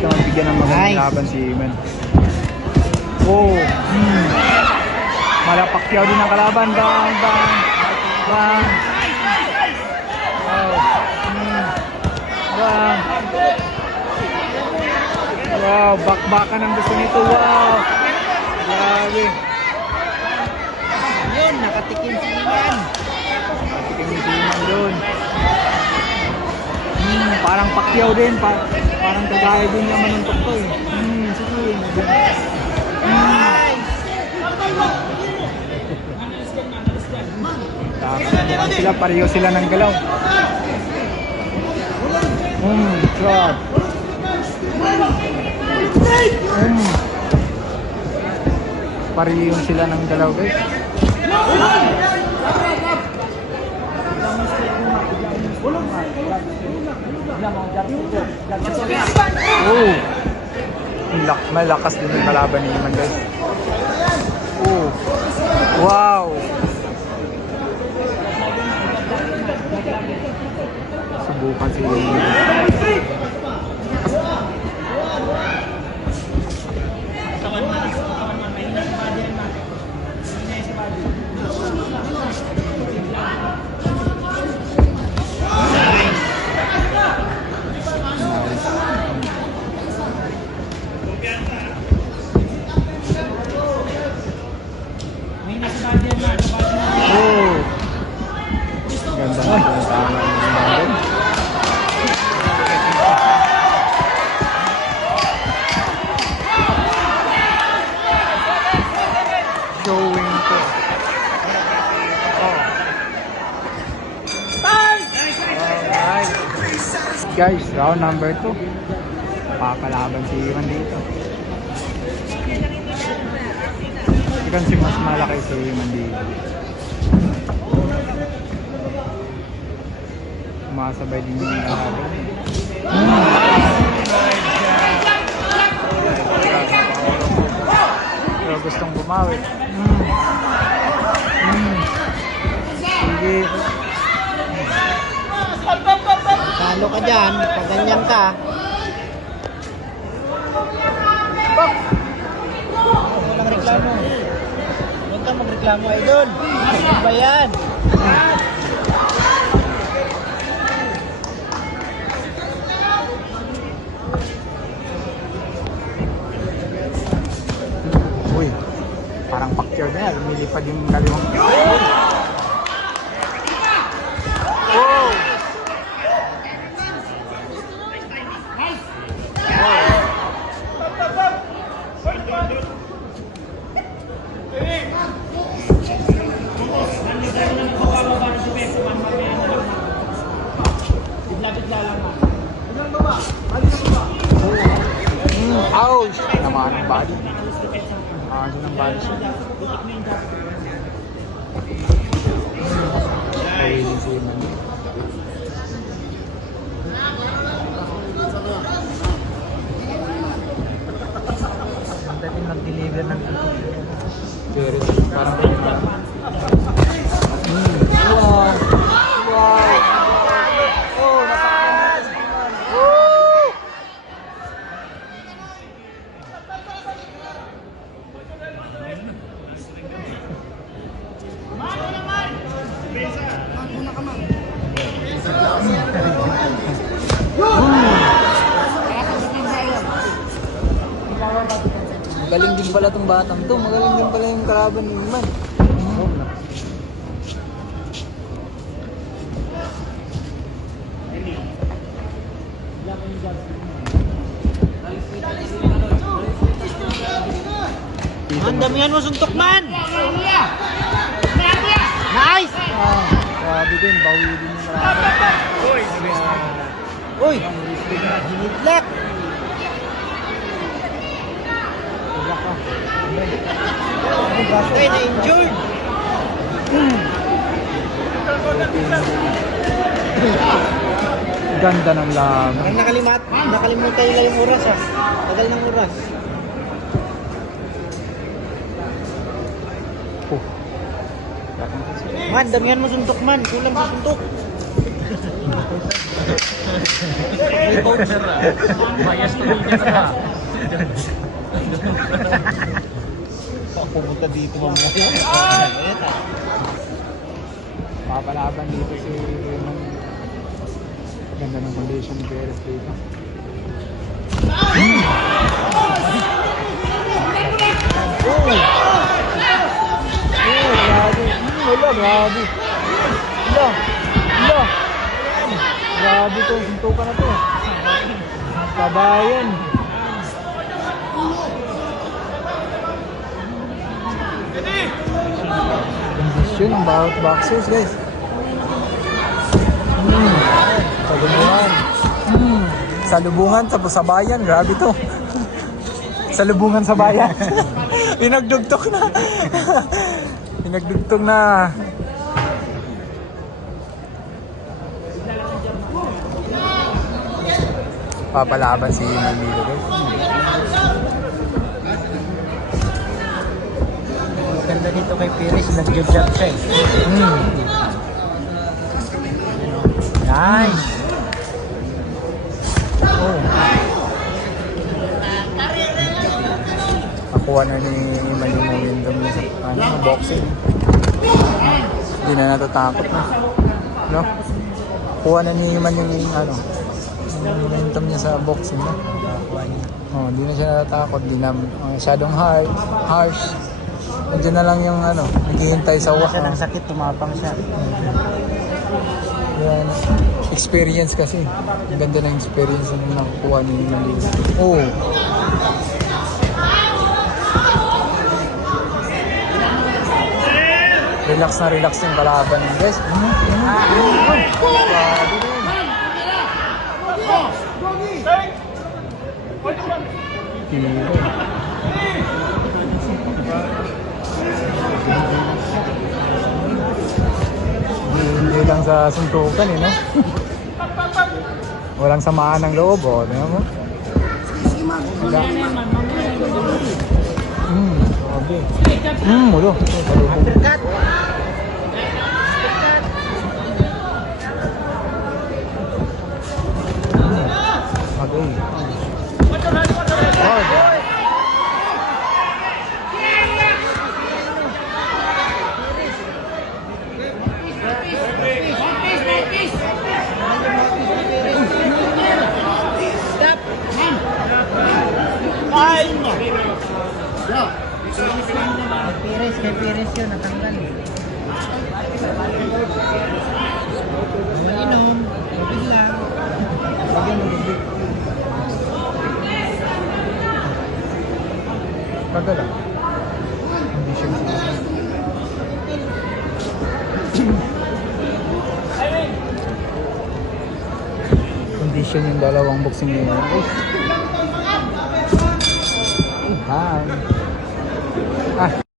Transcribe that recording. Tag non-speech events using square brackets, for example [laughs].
dito mabigyan ng magandang Nice. laban si Man. Oh. Hmm. Malapakyaw din ang kalaban. Bang, bang. Bang. Wow. Hmm. Bang. Wow, bakbakan ang gusto nito. Wow. Grabe. Yun, nakatikim si Iman. Tingin si Man doon. Hmm, parang pakyaw din. Pa parang kagaya din niya manuntok to eh. Hmm, sige. Nice! Tapos sila, pareho sila ng galaw. Hmm, shot. Hmm. Pareho sila ng galaw guys. Oh. Lak malakas din yung kalaban ni Iman guys. Oh. Wow. Subukan si Oh. Guys, round number 2. Pakalaban si Iman dito. Ikan si mas malaki si Iman dito. Sumasabay din yung kalaban. Pero gustong bumawi. Mm. Mm. Sige. Talo ka dyan, pag ganyan ka. Walang reklamo. Huwag ka magreklamo, idol. Ano ba yan? Uy, parang pacture na yan. Lumilipad yung kaliwang. Oh! Mm, ouch! Naman ang body. Naman ng body siya. Ay, hindi si Iman. Ang dating mag-deliver ng Pero parang Mm. Wow! Wow! Oh, nasaktan si Iman. Woo! Galing din pala tong batang to. Magaling din pala yung kalaban ni Iman. Ang damihan mo suntok man! Nice! Grabe din. Bawi din yung kalaban. Uy! Ginidlak! Wala ka. Ay, na-injured! Ganda ng laban. Nakalimat, nakalimutan nila yung oras ah. Tagal ng oras. Man, damihan mo suntok man. Kulang sa suntok. May bouncer ah. Bias to ka. Ako pumunta dito mamaya. Ah. Papalaban dito si Raymond. Ganda ng condition ni Perez dito. Oh, wala, grabe. Wala. Wala. Grabe to, suntukan na to. Kabayan. Kondisyon ng bawat boxers, guys. Hmm. Salubungan. Hmm. Salubungan sa sa bayan, grabe to. [laughs] Salubungan sa bayan. [laughs] Pinagdugtong na. Pinagdugtong na. Papalaban si Nandito guys. Ganda dito kay Pires, nagja-jump siya eh. Hmm. Nice! Oh. Nakuha na ni Iman yung niya sa ano, boxing. Hindi na natatakot na. No? Kuha na ni Iman yung ano, yung momentum niya sa boxing. No? Oh, hindi na siya natatakot, hindi na masyadong hard, harsh. Nandiyan na lang yung ano, naghihintay sa wak. siya ng sakit, tumapang siya. Yan. Experience kasi. Ang ganda ng experience na nakukuha ni Manila. Oh. Relax na relax yung kalaban guys. Mm, mm, mm. Grabe rin. Tibay. Hindi lang sa suntukan eh, no? Walang samaan ng loob, oh. Tingnan mo. Wala. Hmm, grabe. Hmm, ulo. Salubong. Kay Pires, kay Pires yun, natanggal. Inom, tubig lang. Ah. Hindi siya Condition yung dalawang boxing niya. Ah.